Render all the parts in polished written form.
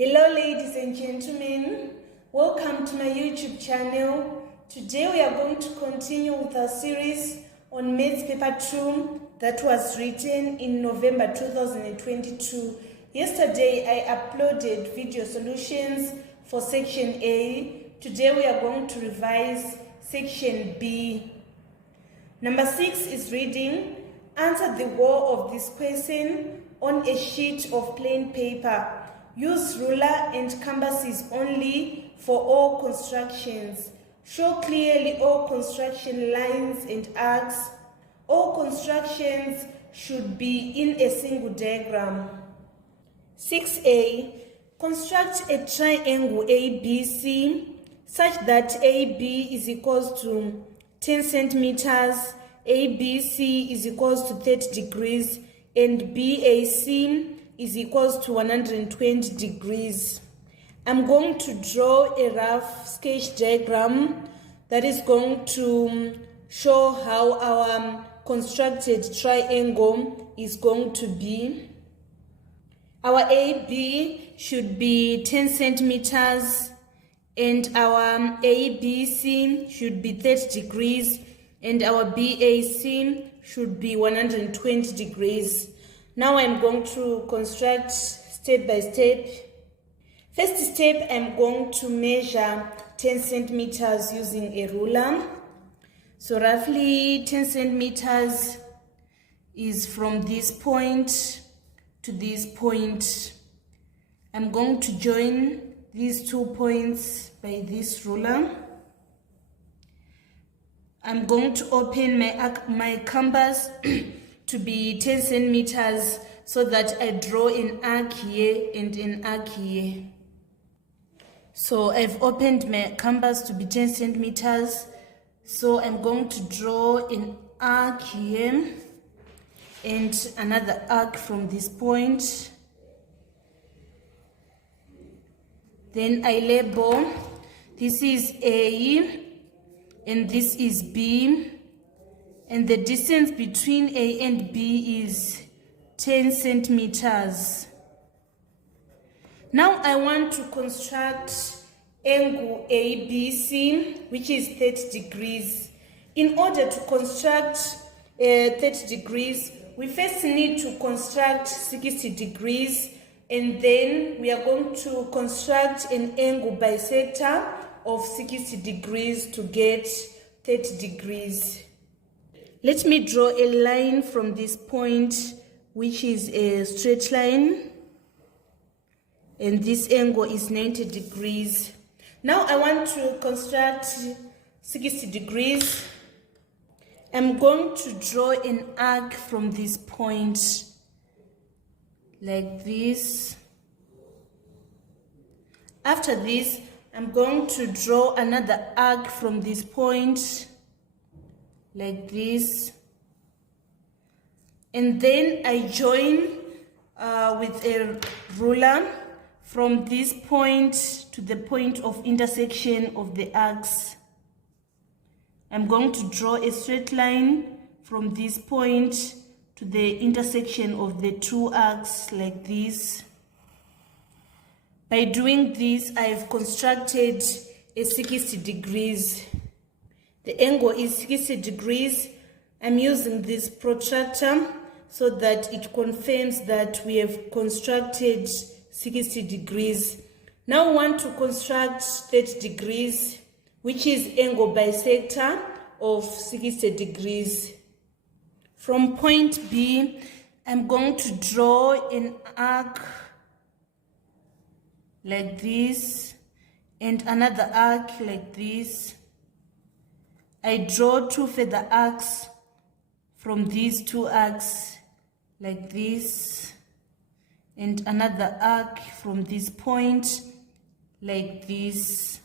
Hello ladies and gentlemen, welcome to my YouTube channel. Today we are going to continue with our series on Maths Paper 2 that was written in November 2022. Yesterday I uploaded video solutions for section A. Today we are going to revise section B. Number 6 is reading, answer the whole of this question on a sheet of plain paper. Use ruler and compasses only for all constructions. Show clearly all construction lines and arcs. All constructions should be in a single diagram. 6a. Construct a triangle ABC such that AB is equals to 10 centimeters, ABC is equals to 30 degrees, and BAC is equals to 120 degrees. I'm going to draw a rough sketch diagram that is going to show how our constructed triangle is going to be. Our AB should be 10 centimeters and our ABC should be 30 degrees and our BAC should be 120 degrees. Now I'm going to construct step by step. First step, I'm going to measure 10 centimeters using a ruler. So roughly 10 centimeters is from this point to this point. I'm going to join these 2 points by this ruler. I'm going to open my compass to be 10 centimeters so that I draw an arc here and an arc here. So I've opened my compass to be 10 centimeters. So I'm going to draw an arc here and another arc from this point. Then I label, this is A and this is B. And the distance between A and B is 10 centimeters. Now I want to construct angle ABC, which is 30 degrees. In order to construct 30 degrees, we first need to construct 60 degrees, and then we are going to construct an angle bisector of 60 degrees to get 30 degrees. Let me draw a line from this point, which is a straight line, and this angle is 90 degrees. Now I want to construct 60 degrees. I'm going to draw an arc from this point, like this. After this, I'm going to draw another arc from this point, like this, and then I join with a ruler from this point to the point of intersection of the arcs. I'm going to draw a straight line from this point to the intersection of the two arcs, like this. By doing this, I've constructed a 60 degrees. The angle is 60 degrees. I'm using this protractor so that it confirms that we have constructed 60 degrees. Now we want to construct 30 degrees, which is angle bisector of 60 degrees. From point B, I'm going to draw an arc like this and another arc like this. I draw 2 further arcs from these 2 arcs like this, and another arc from this point like this.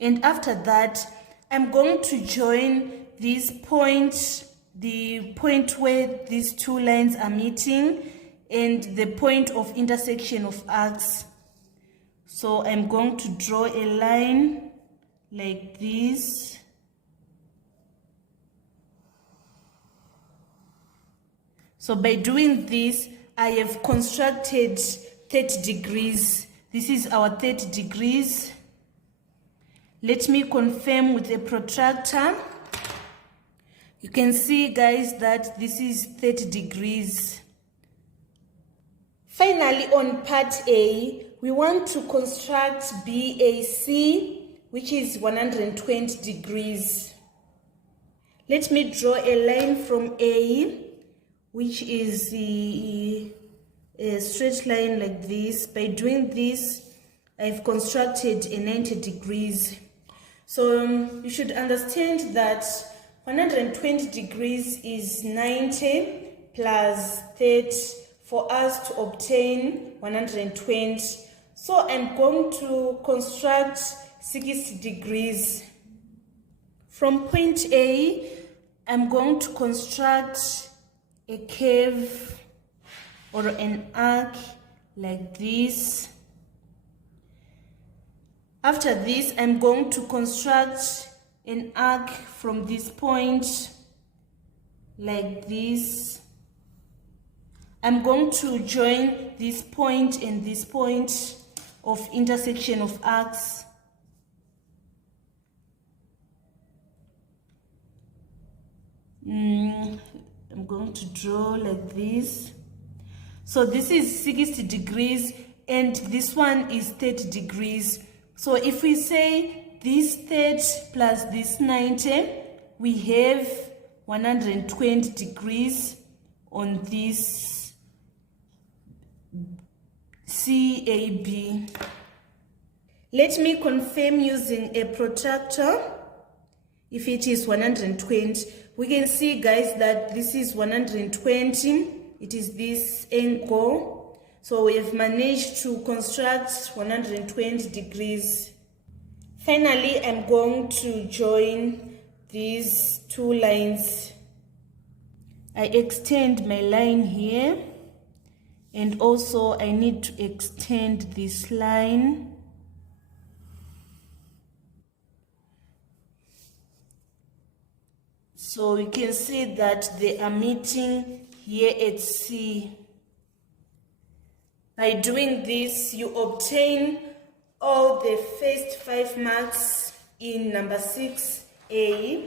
And after that, I'm going to join this point, the point where these 2 lines are meeting, and the point of intersection of arcs. So I'm going to draw a line like this. So by doing this, I have constructed 30 degrees. This is our 30 degrees. Let me confirm with a protractor. You can see, guys, that this is 30 degrees. Finally, on part A, we want to construct BAC, which is 120 degrees. Let me draw a line from A, which is a straight line like this. By doing this, I've constructed a 90 degrees. So you should understand that 120 degrees is 90 plus 30 for us to obtain 120. So I'm going to construct 60 degrees. From point A, I'm going to construct a curve or an arc like this. After this, I'm going to construct an arc from this point like this. I'm going to join this point and this point of intersection of arcs. I'm going to draw like this. So this is 60 degrees and this one is 30 degrees. So if we say this 30 plus this 90, we have 120 degrees on this CAB. Let me confirm using a protractor if it is 120. We can see, guys, that this is 120. It is this angle. So we have managed to construct 120 degrees. Finally, I'm going to join these two lines. I extend my line here, and also I need to extend this line. So you can see that they are meeting here at C. By doing this, you obtain all the first 5 marks in number 6A.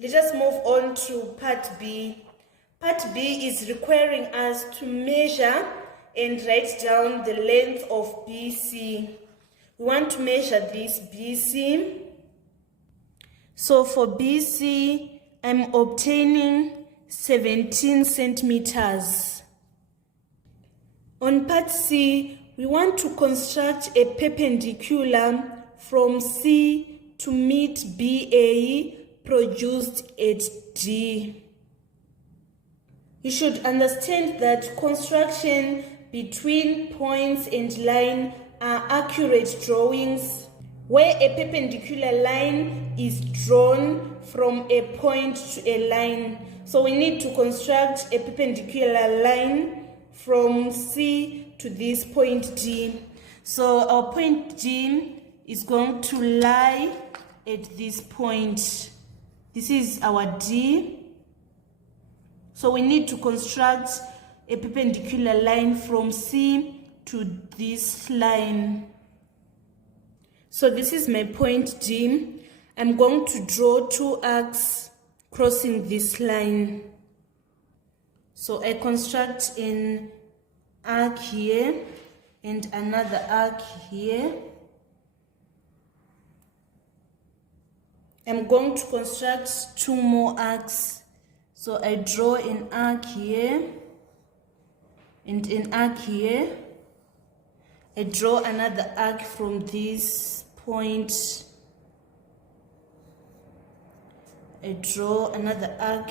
Let us move on to part B. Part B is requiring us to measure and write down the length of BC. We want to measure this BC. So for BC, I'm obtaining 17 centimeters. On part C, we want to construct a perpendicular from C to meet BA produced at D. You should understand that construction between points and line are accurate drawings where a perpendicular line is drawn from a point to a line. So we need to construct a perpendicular line from C to this point D. So our point D is going to lie at this point. This is our D. So we need to construct a perpendicular line from C to this line. So this is my point D. I'm going to draw 2 arcs crossing this line. So I construct an arc here and another arc here. I'm going to construct 2 more arcs. So I draw an arc here and an arc here. I draw another arc from this point. I draw another arc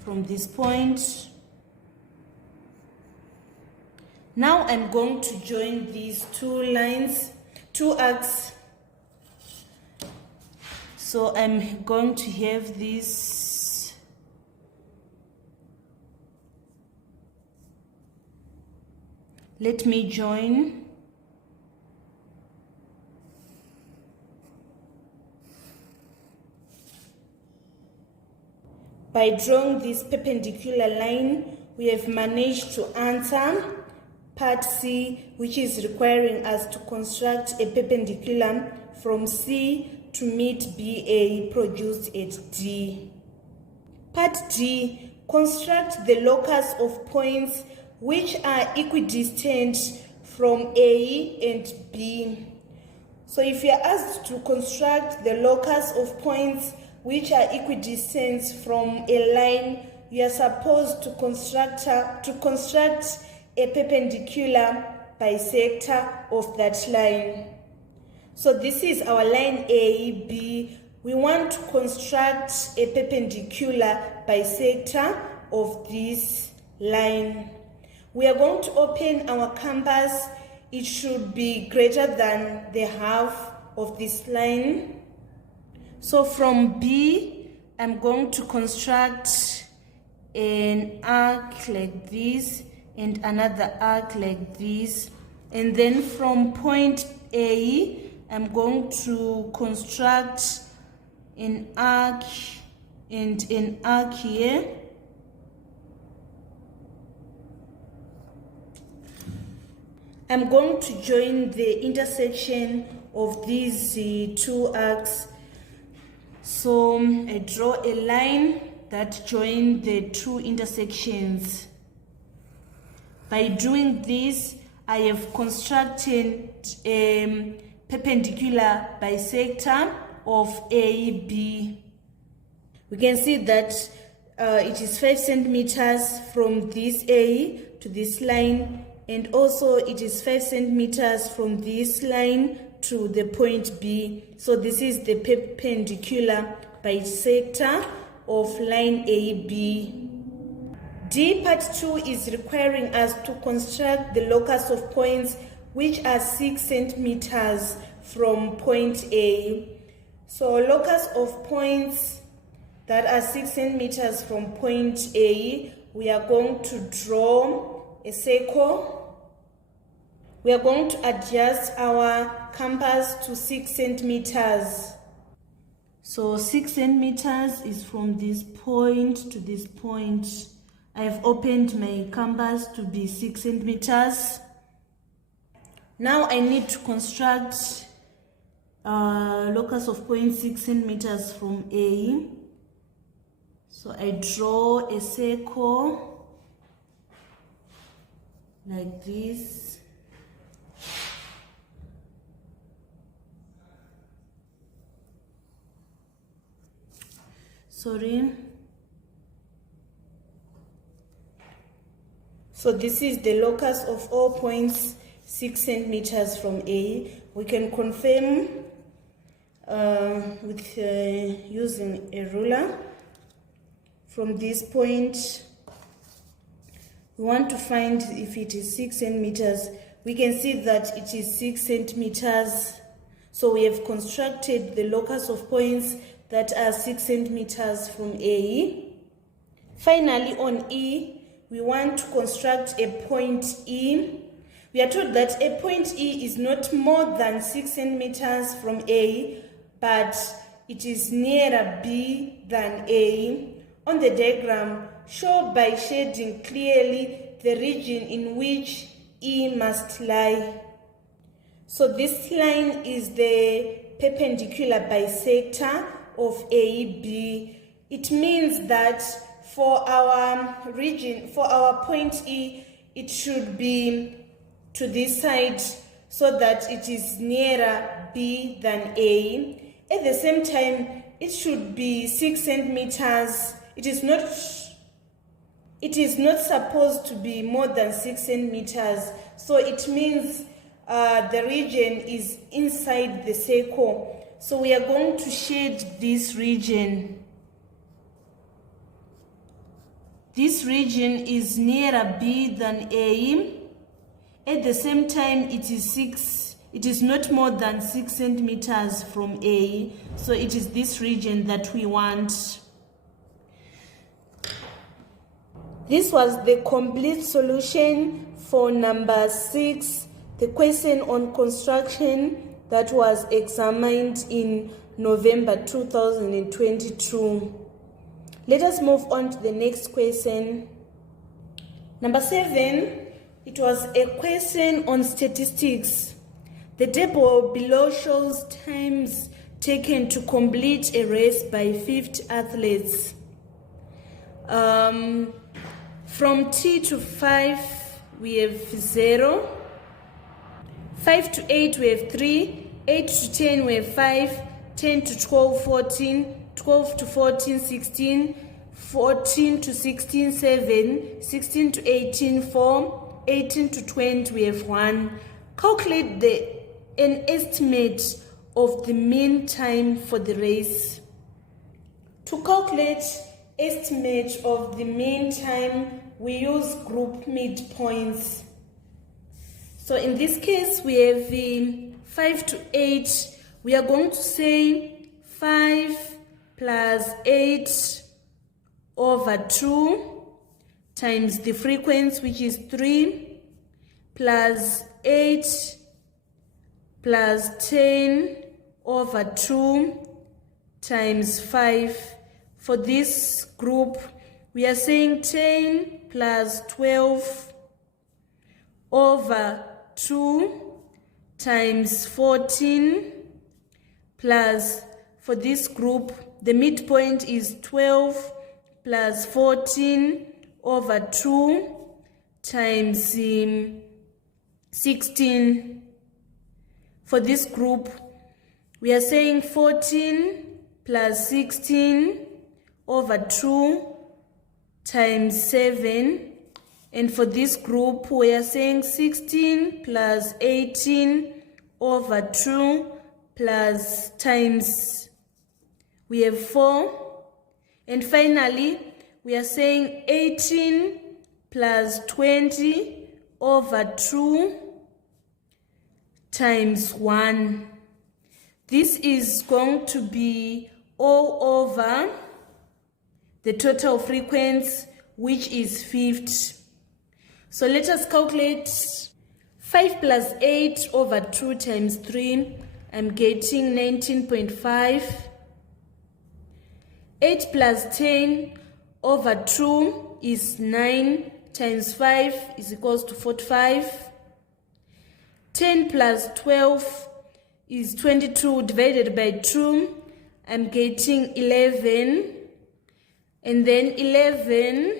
from this point. Now I'm going to join these 2 lines, 2 arcs. So I'm going to have this. Let me join. By drawing this perpendicular line, we have managed to answer part C, which is requiring us to construct a perpendicular from C to meet BA produced at D. Part D, construct the locus of points which are equidistant from A and B. So if you are asked to construct the locus of points which are equidistant from a line, you are supposed to construct a perpendicular bisector of that line. So this is our line AB. We want to construct a perpendicular bisector of this line. We are going to open our compass. It should be greater than the half of this line. So from B, I'm going to construct an arc like this and another arc like this. And then from point A, I'm going to construct an arc and an arc here. I'm going to join the intersection of these two arcs. So I draw a line that joins the two intersections. By doing this, I have constructed a perpendicular bisector of AB. We can see that it is 5 centimeters from this A to this line, and also it is 5 centimeters from this line to the point B. So this is the perpendicular bisector of line AB. D part 2 is requiring us to construct the locus of points which are 6 centimeters from point A. So locus of points that are 6 centimeters from point A, we are going to draw a circle. We are going to adjust our compass to 6 centimeters. So 6 centimeters is from this point to this point. I have opened my compass to be 6 centimeters. Now I need to construct locus of point 6 centimeters from A. So I draw a circle like this. Sorry. So this is the locus of all points 6 centimeters from A. We can confirm with using a ruler. From this point, we want to find if it is 6 centimeters. We can see that it is 6 centimeters. So we have constructed the locus of points that are 6 centimeters from A. Finally, on E, we want to construct a point E. We are told that a point E is not more than 6 centimeters from A, but it is nearer B than A. On the diagram, show by shading clearly the region in which E must lie. So this line is the perpendicular bisector of AB. It means that for our region, for our point E, it should be to this side so that it is nearer B than A. At the same time, it should be 6 centimeters. It is not supposed to be more than 6 centimeters. So it means the region is inside the circle. So we are going to shade this region. This region is nearer B than A. At the same time, it is not more than 6 centimeters from A. So it is this region that we want. This was the complete solution for number 6, the question on construction that was examined in November 2022. Let us move on to the next question. Number 7, It was a question on statistics. The table below shows times taken to complete a race by 50 athletes. From T to 5, we have 0. 5 to 8, we have 3. 8 to 10, we have 5. 10 to 12, 14. 12 to 14, 16. 14 to 16, 7. 16 to 18, 4. 18 to 20, we have 1. Calculate an estimate of the mean time for the race. To calculate estimate of the mean time, we use group midpoints. So in this case, we have 5 to 8. We are going to say 5 plus 8 over 2 times the frequency, which is 3, plus 8 plus 10 over 2 times 5. For this group, we are saying 10 plus 12 over 2 times 14 plus, for this group, the midpoint is 12 plus 14 over 2 times 16. For this group, we are saying 14 plus 16 over 2 times 7. And for this group, we are saying 16 plus 18 over 2 plus times, we have 4. And finally, we are saying 18 plus 20 over 2 times 1. This is going to be all over the total frequency, which is 50. So let us calculate 5 plus 8 over 2 times 3. I'm getting 19.5. 8 plus 10 over 2 is 9 times 5 is equals to 45. 10 plus 12 is 22 divided by 2. I'm getting 11. And then 11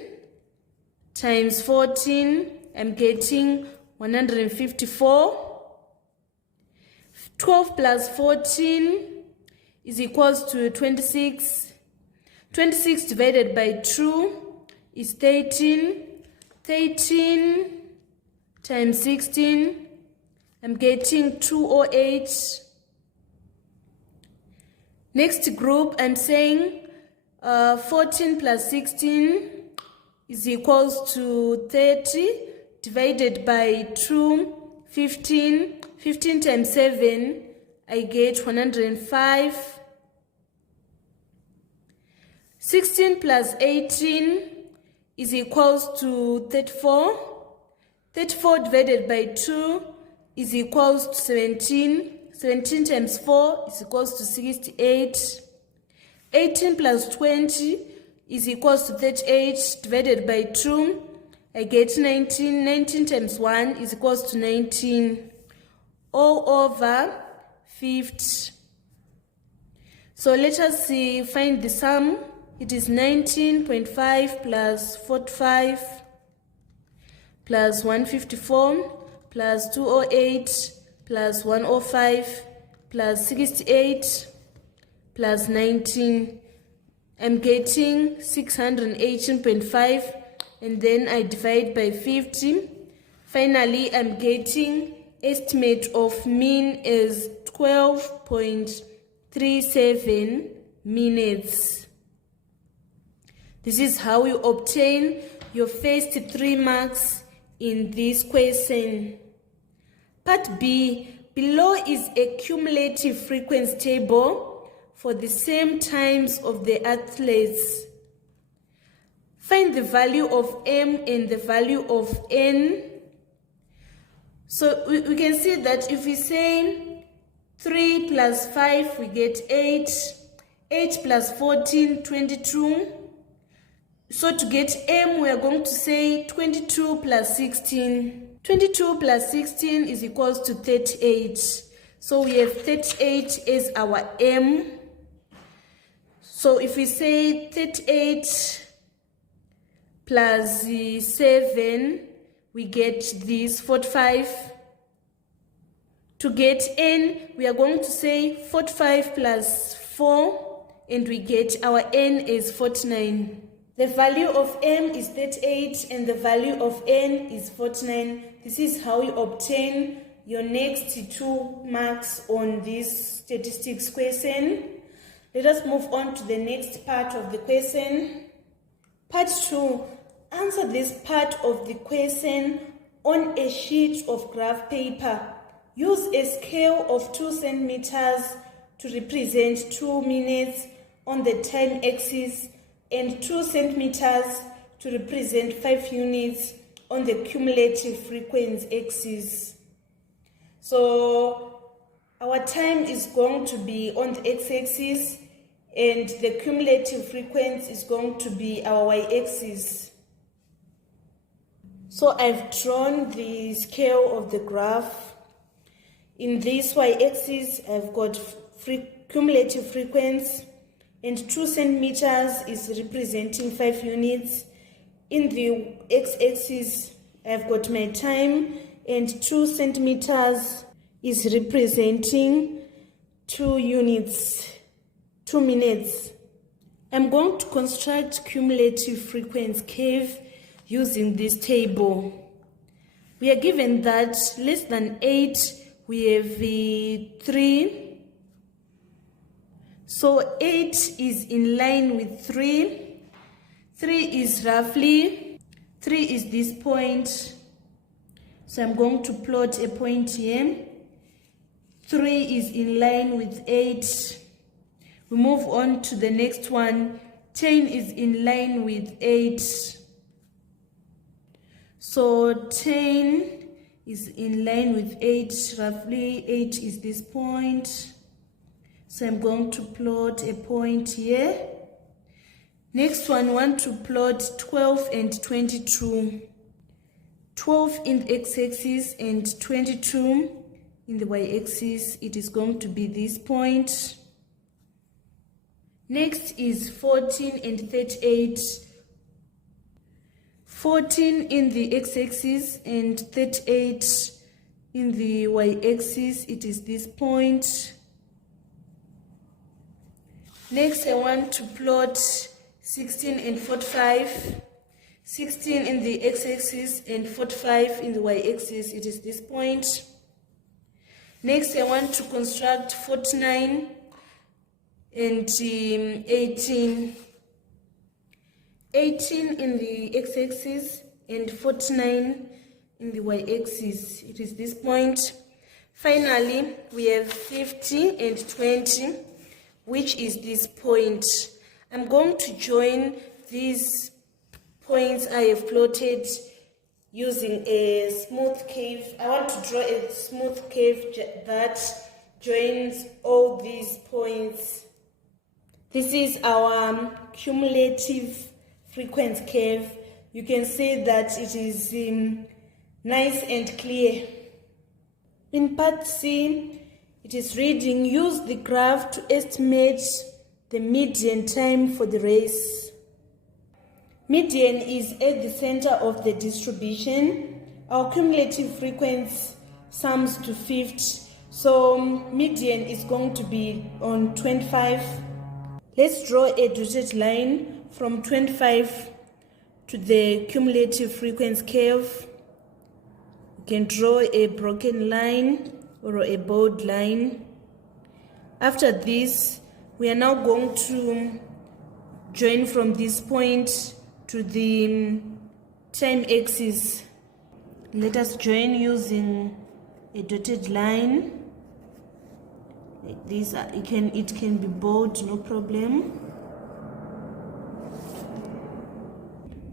times 14, I'm getting 154. 12 plus 14 is equals to 26. 26 divided by 2 is 13. 13 times 16, I'm getting 208. Next group, I'm saying 14 plus 16 is equals to 30 divided by 2, 15. 15 times 7, I get 105. 16 plus 18 is equals to 34. 34 divided by 2 is equals to 17. 17 times 4 is equals to 68. 18 plus 20 is equals to 38 divided by 2. I get 19. 19 times 1 is equals to 19. All over 50. So let us find the sum. It is 19.5 plus 45 plus 154 plus 208 plus 105 plus 68 plus 19. I'm getting 618.5, and then I divide by 50. Finally, I'm getting estimate of mean is 12.37 minutes. This is how you obtain your first 3 marks in this question. Part B, below is a cumulative frequency table for the same times of the athletes. Find the value of M and the value of N. So we can see that if we say 3 plus 5, we get 8. 8 plus 14, 22. So to get M, we are going to say 22 plus 16. 22 plus 16 is equals to 38. So we have 38 as our M. So if we say 38 plus 7, we get this 45. To get N, we are going to say 45 plus 4, and we get our N is 49. The value of M is 38 and the value of N is 49. This is how you obtain your next 2 marks on this statistics question. Let us move on to the next part of the question. Part 2. Answer this part of the question on a sheet of graph paper. Use a scale of 2 centimeters to represent 2 minutes on the time axis and 2 centimeters to represent 5 units on the cumulative frequency axis. So our time is going to be on the x-axis and the cumulative frequency is going to be our y-axis. So I've drawn the scale of the graph. In this y-axis, I've got cumulative frequency, and 2 centimeters is representing 5 units. In the x-axis, I've got my time, and 2 centimeters is representing 2 units, 2 minutes. I'm going to construct cumulative frequency curve using this table. We are given that less than 8, we have 3. So 8 is in line with 3. 3 is roughly, 3 is this point. So I'm going to plot a point here. 3 is in line with 8. We move on to the next one. 10 is in line with 8. So 10 is in line with 8, roughly 8 is this point. So I'm going to plot a point here. Next one, I want to plot 12 and 22. 12 in the x-axis and 22 in the y-axis. It is going to be this point. Next is 14 and 38. 14 in the x-axis and 38 in the y-axis. It is this point. Next, I want to plot 16 and 45. 16 in the x-axis and 45 in the y-axis. It is this point. Next, I want to construct 49 and 18. 18 in the x-axis and 49 in the y-axis. It is this point. Finally, we have 50 and 20, which is this point. I'm going to join these points I have plotted using a smooth curve. I want to draw a smooth curve that joins all these points. This is our cumulative frequency curve. You can see that it is nice and clear. In part C, it is reading, use the graph to estimate the median time for the race. Median is at the center of the distribution. Our cumulative frequency sums to 50. So median is going to be on 25. Let's draw a dotted line from 25 to the cumulative frequency curve. You can draw a broken line or a bold line. After this, we are now going to join from this point to the time axis. Let us join using a dotted line. Like this, it can be bold, no problem.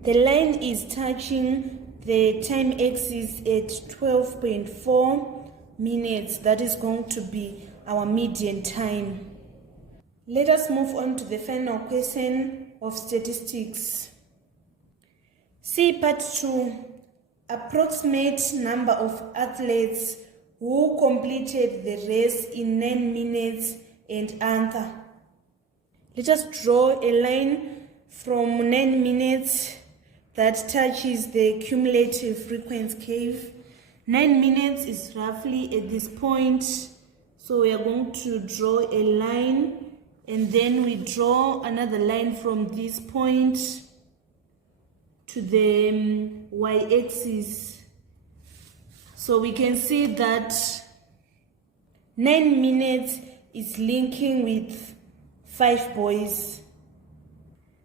The line is touching the time axis at 12.4 minutes. That is going to be our median time. Let us move on to the final question of statistics. See part 2. approximate number of athletes who completed the race in 9 minutes and under. Let us draw a line from 9 minutes that touches the cumulative frequency curve. 9 minutes is roughly at this point, so we are going to draw a line, and then we draw another line from this point to the y-axis. So we can see that 9 minutes is linking with 5 boys.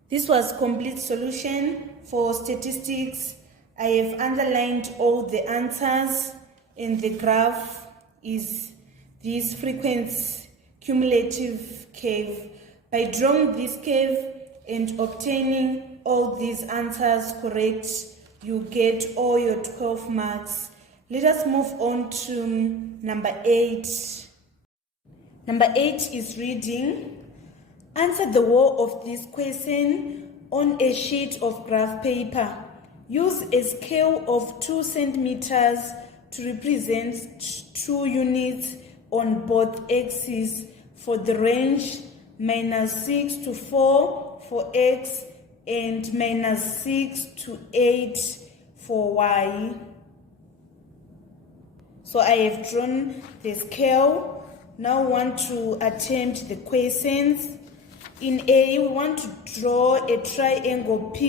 This was complete solution. For statistics, I have underlined all the answers, and the graph is this frequency cumulative curve. By drawing this curve and obtaining all these answers correct, you get all your 12 marks. Let us move on to number 8. Number 8 is reading. Answer the whole of this question on a sheet of graph paper. Use a scale of 2 centimeters to represent 2 units on both axes for the range -6 to 4 for x and -6 to 8 for y. So I have drawn the scale. Now I want to attempt the questions. In A, we want to draw a triangle P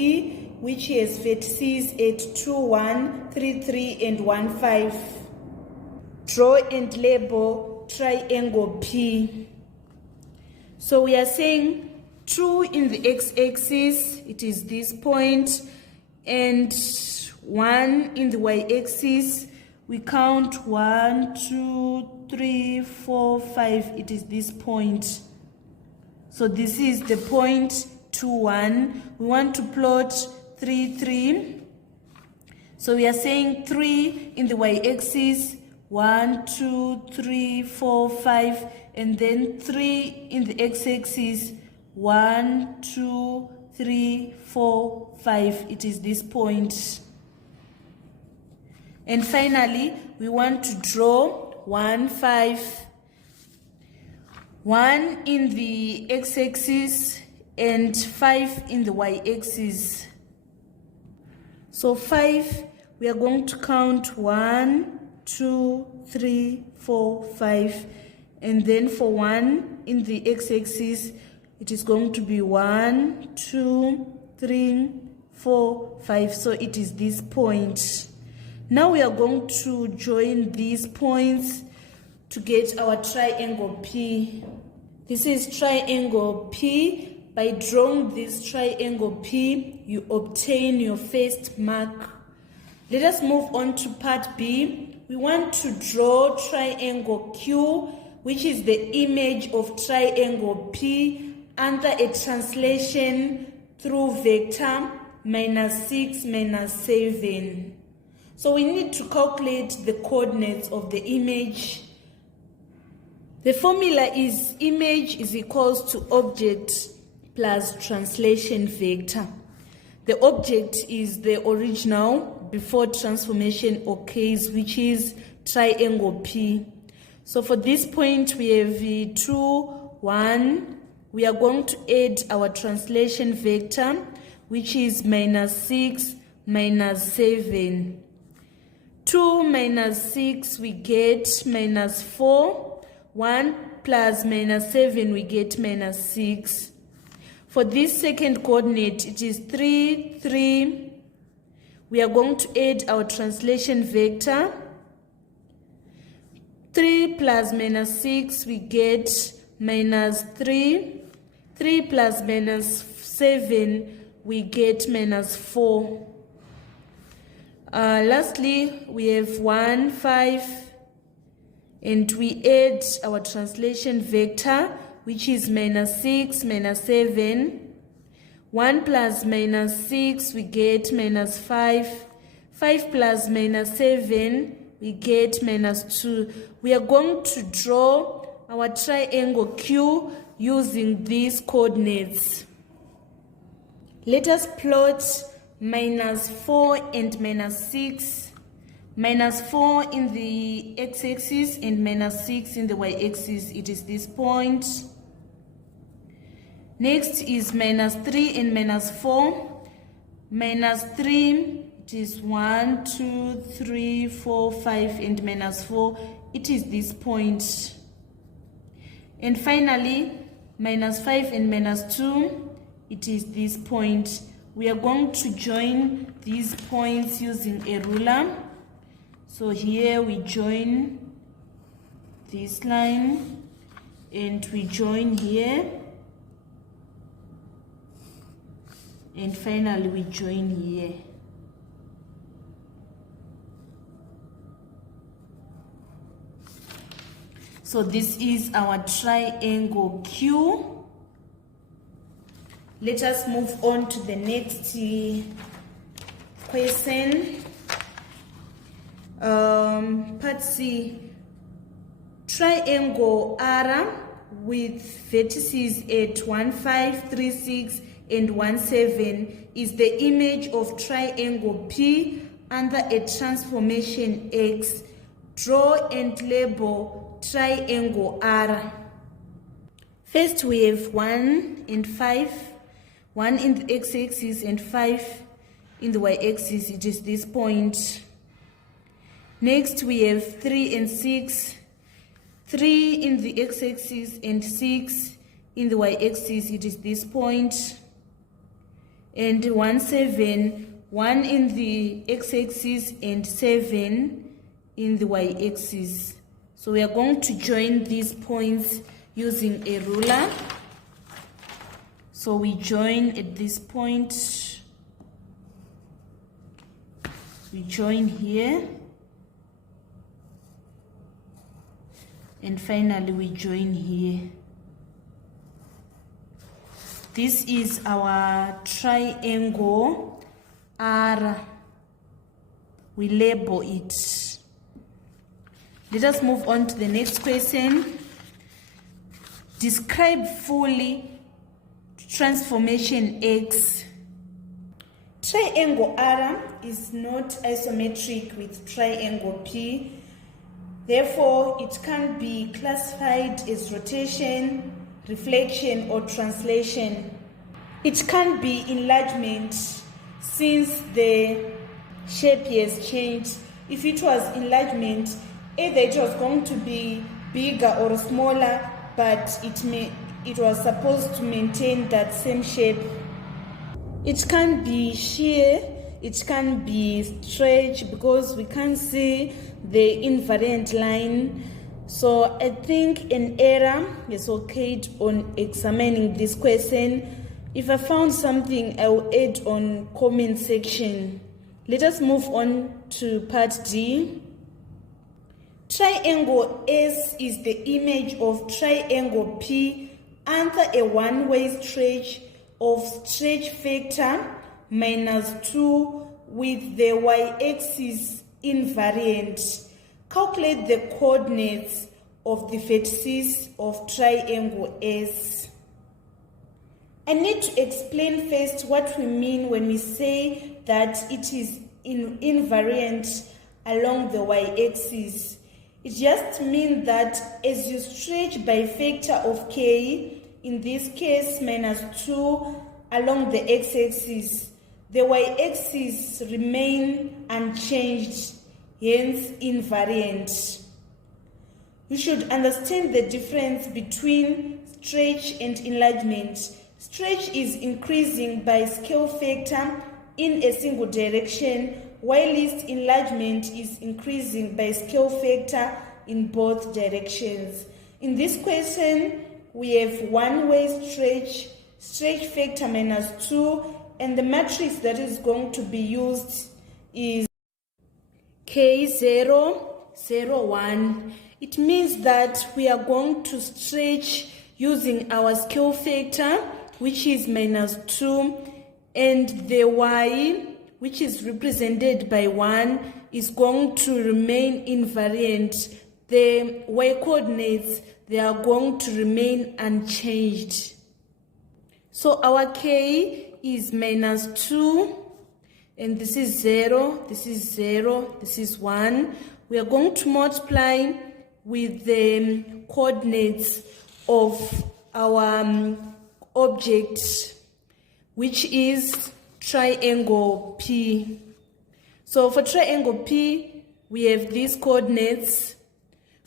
which has vertices at 2, 1, 3, 3, and 1, 5. Draw and label triangle P. So we are saying 2 in the x-axis, it is this point, and 1 in the y-axis, we count 1, 2, 3, 4, 5, it is this point. So this is the point 2, 1. We want to plot 3, 3. So we are saying 3 in the y-axis, 1, 2, 3, 4, 5, and then 3 in the x-axis, 1, 2, 3, 4, 5. It is this point. And finally, we want to draw 1, 5. 1 in the x-axis and 5 in the y-axis. So 5, we are going to count 1, 2, 3, 4, 5. And then for 1 in the x-axis, it is going to be 1, 2, 3, 4, 5. So it is this point. Now we are going to join these points to get our triangle P. This is triangle P. By drawing this triangle P, you obtain your first mark. Let us move on to part B. We want to draw triangle Q, which is the image of triangle P under a translation through vector -6, -7. So we need to calculate the coordinates of the image. The formula is image is equals to object plus translation vector. The object is the original before transformation occurs, which is triangle P. So for this point, we have 2, 1. We are going to add our translation vector, which is -6, -7. 2 minus 6, we get -4. 1 plus -7, we get -6. For this second coordinate, it is 3, 3. We are going to add our translation vector. 3 plus -6, we get -3. 3 plus -7, we get -4. Lastly, we have 1, 5, and we add our translation vector, which is -6, -7. 1 plus -6, we get -5. 5 plus -7, we get -2. We are going to draw our triangle Q using these coordinates. Let us plot -4 and -6. minus 4 in the x-axis and minus 6 in the y-axis. It is this point. Next is minus 3 and minus 4. Minus 3, it is 1, 2, 3, 4, 5, and minus 4. It is this point. And finally, minus 5 and minus 2, it is this point. We are going to join these points using a ruler. So here we join this line and we join here. And finally we join here. So this is our triangle Q. Let us move on to the next question. Part C. Triangle R with vertices at 1, 5, 3, 6 and 1, 7 is the image of triangle P under a transformation X. Draw and label triangle R. First we have 1 and 5, 1 in the x-axis and 5 in the y-axis. It is this point. Next we have 3 and 6, 3 in the x-axis and 6 in the y-axis. It is this point. And 1, 7, 1 in the x-axis and 7 in the y-axis. So we are going to join these points using a ruler. So we join at this point. We join here. And finally we join here. This is our triangle R. We label it. Let us move on to the next question. Describe fully transformation X. Triangle R is not isometric with triangle P. Therefore, it can be classified as rotation, reflection, or translation. It can be enlargement since the shape has changed. If it was enlargement, either it was going to be bigger or smaller, but it was supposed to maintain that same shape. It can be shear, it can be stretch, because we can't see the invariant line. So I think an error is okay on examining this question. If I found something, I will add on comment section. Let us move on to part D. Triangle S is the image of triangle P under a one-way stretch of stretch factor -2 with the y-axis invariant. Calculate the coordinates of the vertices of triangle S. I need to explain first what we mean when we say that it is invariant along the y-axis. It just means that as you stretch by factor of k, in this case -2 along the x-axis, the y-axis remain unchanged, hence invariant. You should understand the difference between stretch and enlargement. Stretch is increasing by scale factor in a single direction, whilst enlargement is increasing by scale factor in both directions. In this question, we have one-way stretch factor -2, and the matrix that is going to be used is K0, 0, 1. It means that we are going to stretch using our scale factor, which is -2, and the y, which is represented by 1, is going to remain invariant. The y coordinates, they are going to remain unchanged. So our k is -2, and this is 0, this is 0, this is 1. We are going to multiply with the coordinates of our object, which is triangle P. So for triangle P, we have these coordinates.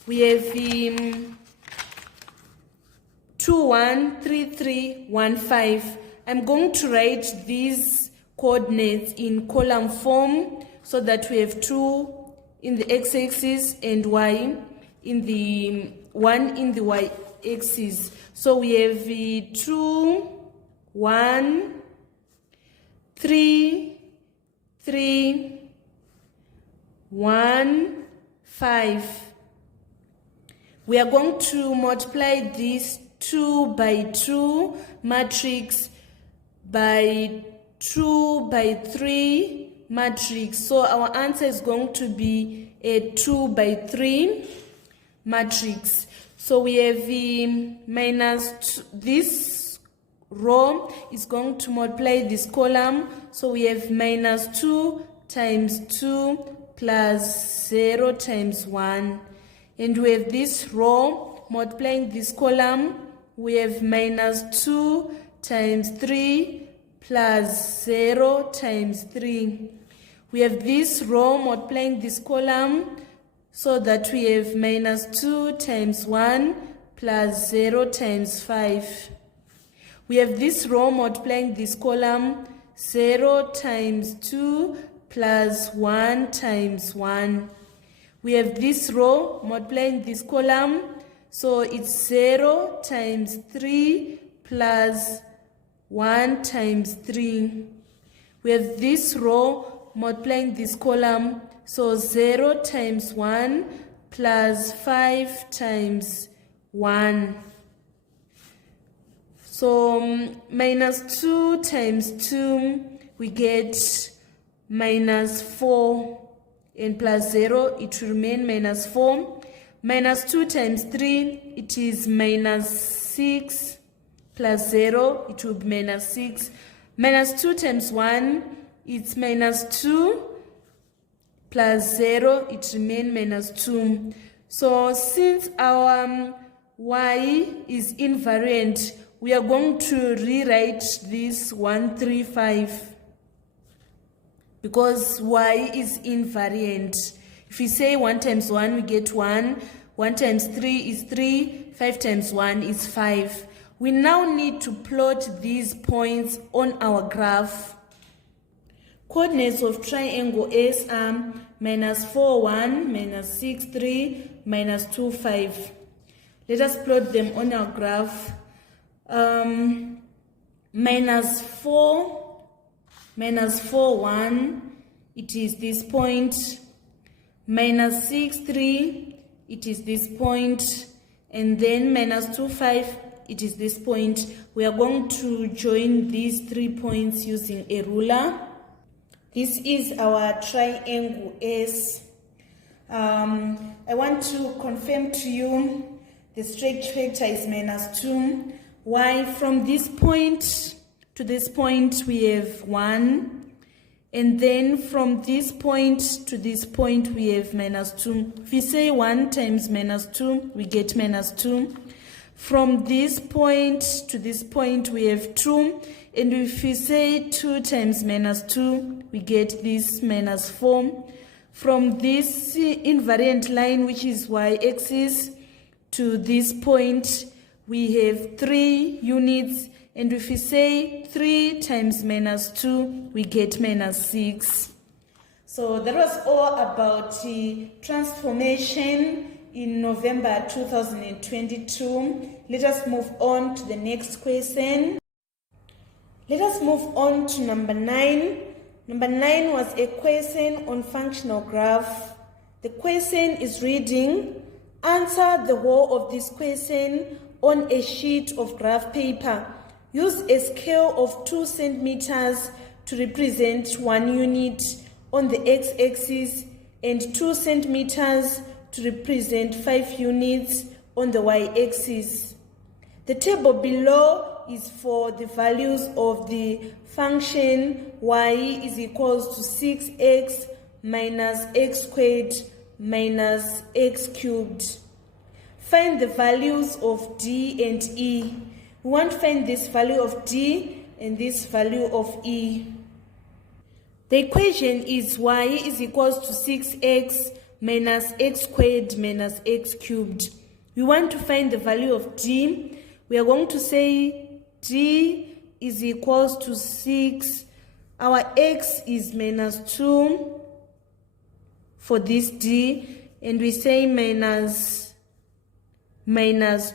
We have 2, 1, 3, 3, 1, 5. I'm going to write these coordinates in column form so that we have 2 in the x-axis and y in the 1 in the y-axis. So we have 2, 1, 3, 3, 1, 5. We are going to multiply this 2 by 2 matrix by 2 by 3 matrix. So our answer is going to be a 2 by 3 matrix. So we have this row is going to multiply this column. So we have minus 2 times 2 plus 0 times 1. And we have this row multiplying this column. We have minus 2 times 3 plus 0 times 3. We have this row multiplying this column, so that we have minus 2 times 1 plus 0 times 5. We have this row multiplying this column, 0 times 2 plus 1 times 1. We have this row multiplying this column, so it's 0 times 3 plus 1 times 3. We have this row multiplying this column, so 0 times 1 plus 5 times 1. So minus 2 times 2, we get minus 4. And plus 0, it will remain minus 4. Minus 2 times 3, it is minus 6. Plus 0, it will be minus 6. Minus 2 times 1, it's minus 2. Plus 0, it remains minus 2. So since our y is invariant, we are going to rewrite this 135. Because y is invariant. If we say 1 times 1, we get 1. 1 times 3 is 3. 5 times 1 is 5. We now need to plot these points on our graph. Coordinates of triangle S are minus 4, 1, minus 6, 3, minus 2, 5. Let us plot them on our graph. Minus 4, 1, it is this point. Minus 6, 3, it is this point. And then minus 2, 5, it is this point. We are going to join these 3 points using a ruler. This is our triangle S. I want to confirm to you the stretch factor is minus 2. Why? From this point to this point we have 1. And then from this point to this point we have minus 2. If we say 1 times minus 2, we get minus 2. From this point to this point we have 2. And if we say 2 times minus 2, we get this minus 4. From this invariant line, which is y-axis, to this point, we have 3 units. And if we say 3 times minus 2, we get minus 6. So that was all about the transformation in November 2022. Let us move on to the next question. Let us move on to number 9. Number 9 was a question on functional graph. The question is reading, answer the whole of this question on a sheet of graph paper. Use a scale of 2 centimeters to represent 1 unit on the x-axis and 2 centimeters to represent 5 units on the y-axis. The table below is for the values of the function y is equals to 6x minus x squared minus x cubed. Find the values of d and e. We want to find this value of d and this value of e. The equation is y is equals to 6x minus x squared minus x cubed. We want to find the value of d. We are going to say d is equals to 6. Our x is minus 2 for this d, and we say minus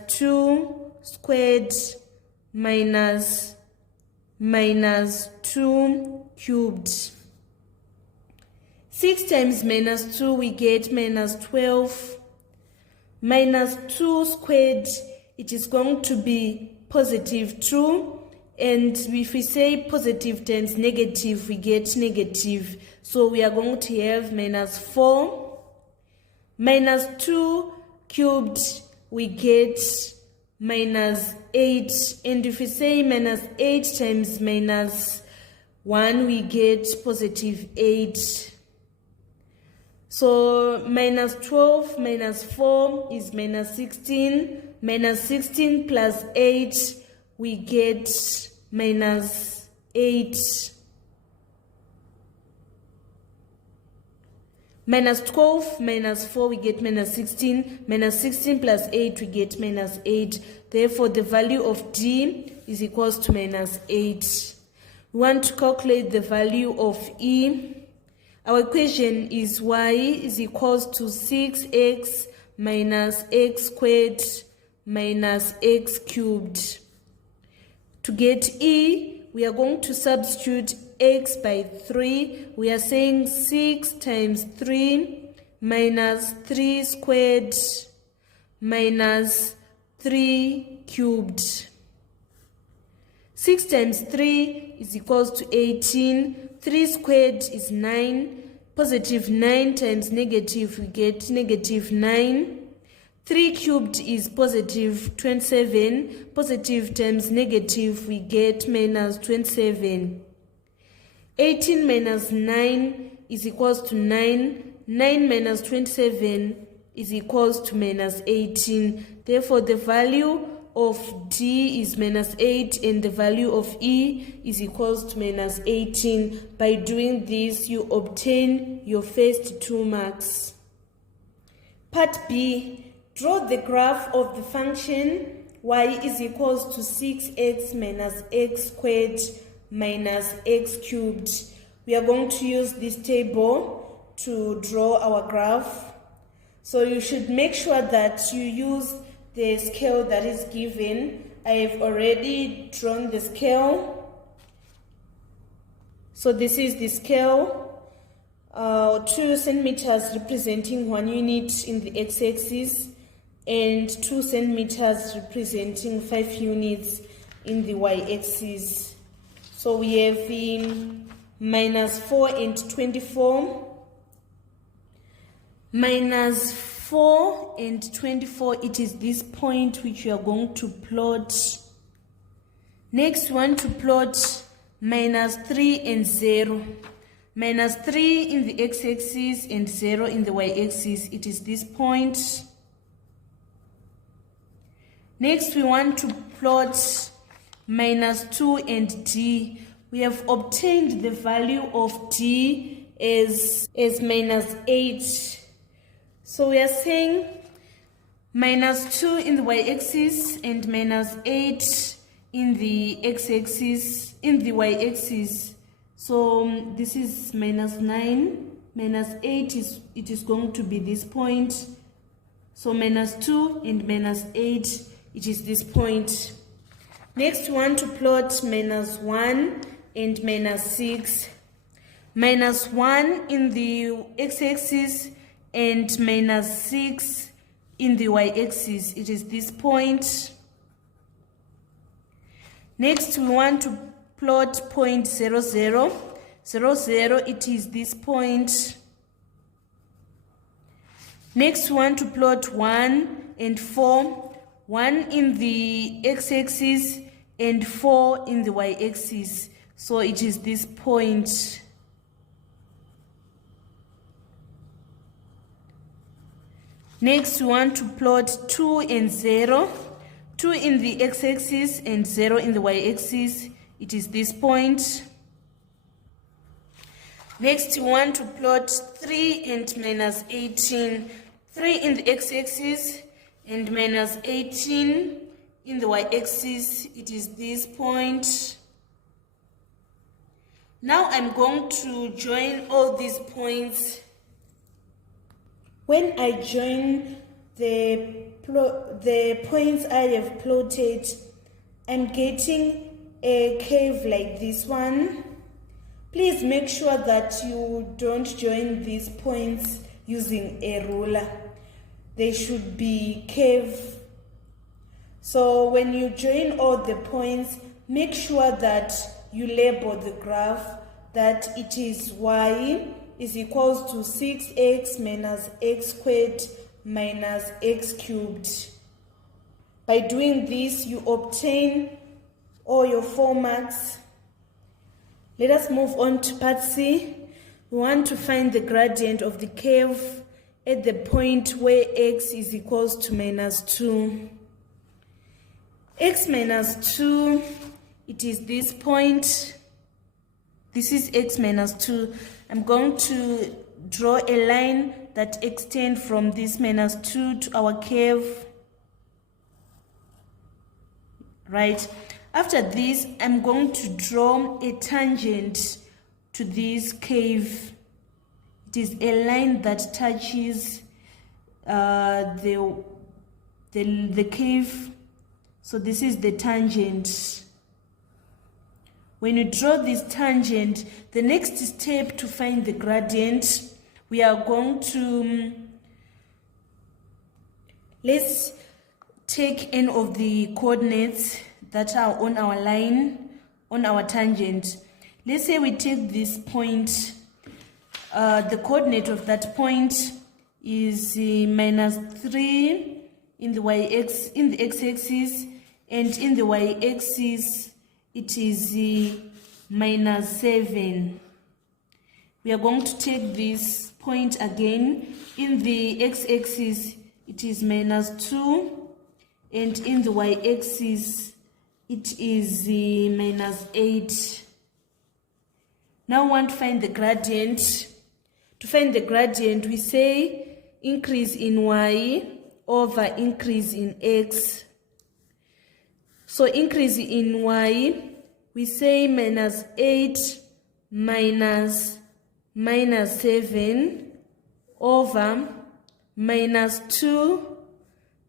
2 squared minus 2 cubed. 6 times minus 2, we get minus 12. Minus 2 squared, it is going to be positive 2. And if we say positive times negative, we get negative. So we are going to have minus 4. Minus 2 cubed, we get minus 8. And if we say minus 8 times minus 1, we get positive 8. So minus 12 minus 4 is minus 16. Minus 16 plus 8, we get minus 8. Minus 12 minus 4, we get minus 16. Minus 16 plus 8, we get minus 8. Therefore, the value of d is equals to minus 8. We want to calculate the value of e. Our equation is y is equals to 6x minus x squared minus x cubed. To get e, we are going to substitute x by 3. We are saying 6 times 3 minus 3 squared minus 3 cubed. 6 times 3 is equals to 18. 3 squared is 9. Positive 9 times negative, we get negative 9. 3 cubed is positive 27. Positive times negative, we get minus 27. 18 minus 9 is equals to 9. 9 minus 27 is equals to minus 18. Therefore, the value of d is minus 8 and the value of e is equals to minus 18. By doing this, you obtain your first 2 marks. Part B. Draw the graph of the function y is equals to 6x minus x squared minus x cubed. We are going to use this table to draw our graph. So you should make sure that you use the scale that is given. I have already drawn the scale. So this is the scale. 2 centimeters representing 1 unit in the x-axis and 2 centimeters representing 5 units in the y-axis. So we have in minus 4 and 24. Minus 4 and 24, it is this point which we are going to plot. Next, we want to plot minus 3 and 0. Minus 3 in the x-axis and 0 in the y-axis. It is this point. Next, we want to plot minus 2 and d. We have obtained the value of d as minus 8. So we are saying minus 2 in the y-axis and minus 8 in the x-axis, in the y-axis. So this is minus 9, minus 8 it is going to be this point. So minus 2 and minus 8, it is this point. Next, we want to plot minus 1 and minus 6. Minus 1 in the x-axis and minus 6 in the y-axis. It is this point. Next, we want to plot point 0, 0. 0, 0, it is this point. Next, we want to plot 1 and 4. 1 in the x-axis and 4 in the y-axis. So it is this point. Next, we want to plot 2 and 0. 2 in the x-axis and 0 in the y-axis. It is this point. Next, we want to plot 3 and minus 18. 3 in the x-axis and minus 18 in the y-axis. It is this point. Now I'm going to join all these points. When I join the points I have plotted, I'm getting a curve like this one. Please make sure that you don't join these points using a ruler. They should be curved. So when you join all the points, make sure that you label the graph that it is y is equals to 6x minus x squared minus x cubed. By doing this, you obtain all your 4 marks. Let us move on to part C. We want to find the gradient of the curve at the point where x is equals to minus 2. X minus 2, it is this point. This is x minus 2. I'm going to draw a line that extends from this minus 2 to our curve. Right. After this, I'm going to draw a tangent to this curve. It is a line that touches the curve. So this is the tangent. When you draw this tangent, the next step to find the gradient, we are going to, let's take n of the coordinates that are on our line, on our tangent. Let's say we take this point, the coordinate of that point is minus 3 in the x-axis, and in the y-axis it is minus 7. We are going to take this point again. In the x-axis it is minus 2, and in the y-axis it is minus 8. Now we want to find the gradient. To find the gradient, we say increase in y over increase in x. So increase in y, we say minus 8 minus 7 over minus 2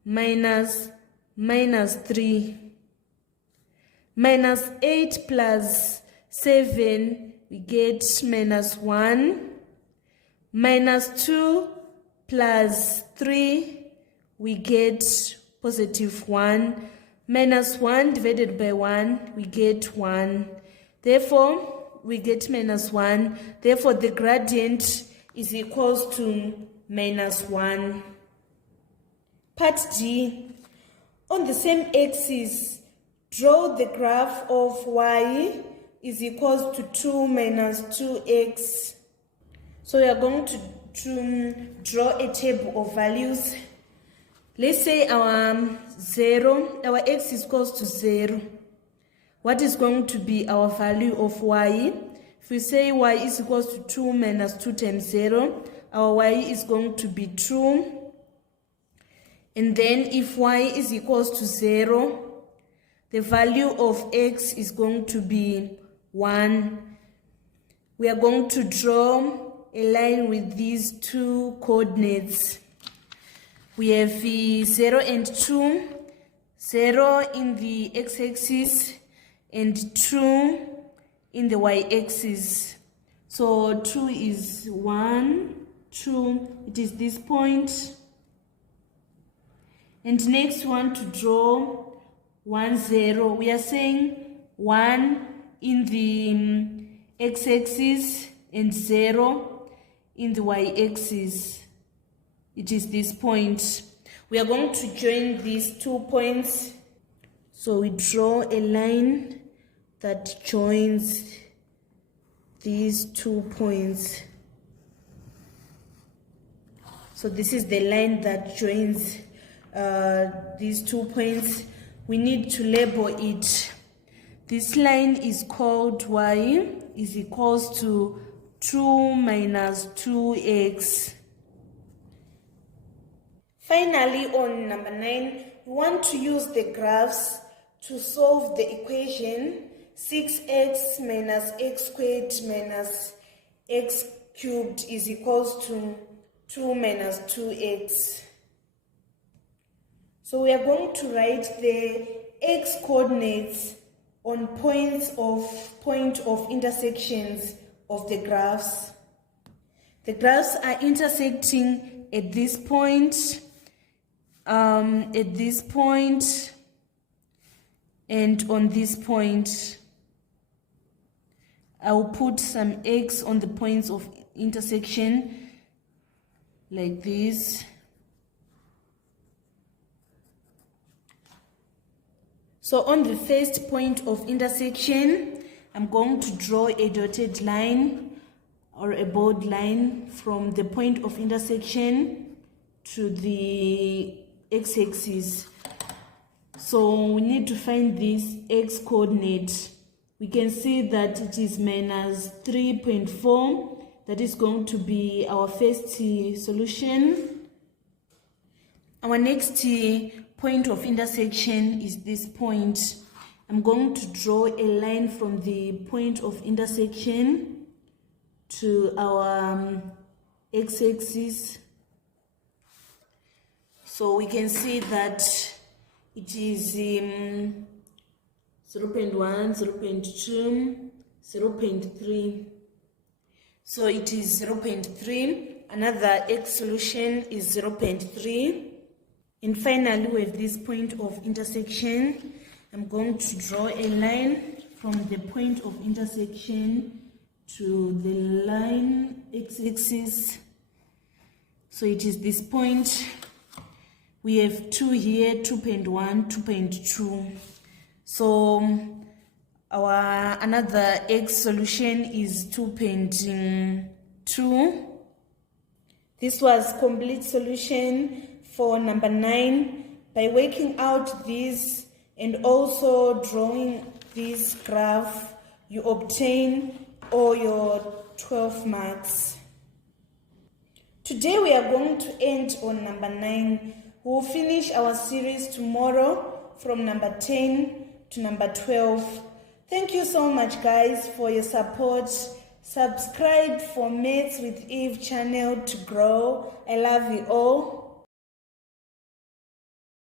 minus 3. Minus 8 plus 7, we get minus 1. Minus 2 plus 3, we get positive 1. Minus 1 divided by 1, we get 1. Therefore, we get minus 1. Therefore, the gradient is equals to minus 1. Part D. On the same axis, draw the graph of y is equals to 2 minus 2x. So we are going to draw a table of values. Let's say our x is equals to 0. What is going to be our value of y? If we say y is equals to 2 minus 2 times 0, our y is going to be 2. And then if y is equals to 0, the value of x is going to be 1. We are going to draw a line with these two coordinates. We have 0 and 2, 0 in the x-axis and 2 in the y-axis. So 2 is 1, 2, it is this point. And next we want to draw 1, 0. We are saying 1 in the x-axis and 0 in the y-axis. It is this point. We are going to join these 2 points. So we draw a line that joins these 2 points. So this is the line that joins these 2 points. We need to label it. This line is called y is equals to 2 minus 2x. Finally, on number 9, we want to use the graphs to solve the equation 6x minus x squared minus x cubed is equals to 2 minus 2x. So we are going to write the x coordinates on point of intersections of the graphs. The graphs are intersecting at this point, and on this point. I will put some x on the points of intersection like this. So on the first point of intersection, I'm going to draw a dotted line or a bold line from the point of intersection to the x-axis. So we need to find this x coordinate. We can see that it is minus 3.4. That is going to be our first solution. Our next point of intersection is this point. I'm going to draw a line from the point of intersection to our x-axis. So we can see that it is 0.1, 0.2, 0.3. So it is 0.3. Another x solution is 0.3. And finally, with this point of intersection, I'm going to draw a line from the point of intersection to the line x-axis. So it is this point. We have 2 here, 2.1, 2.2. So our another x solution is 2.2. This was complete solution for number 9. By working out this and also drawing this graph, you obtain all your 12 marks. Today we are going to end on number 9. We'll finish our series tomorrow from number 10 to number 12. Thank you so much, guys, for your support. Subscribe for Maths with Eve channel to grow. I love you all.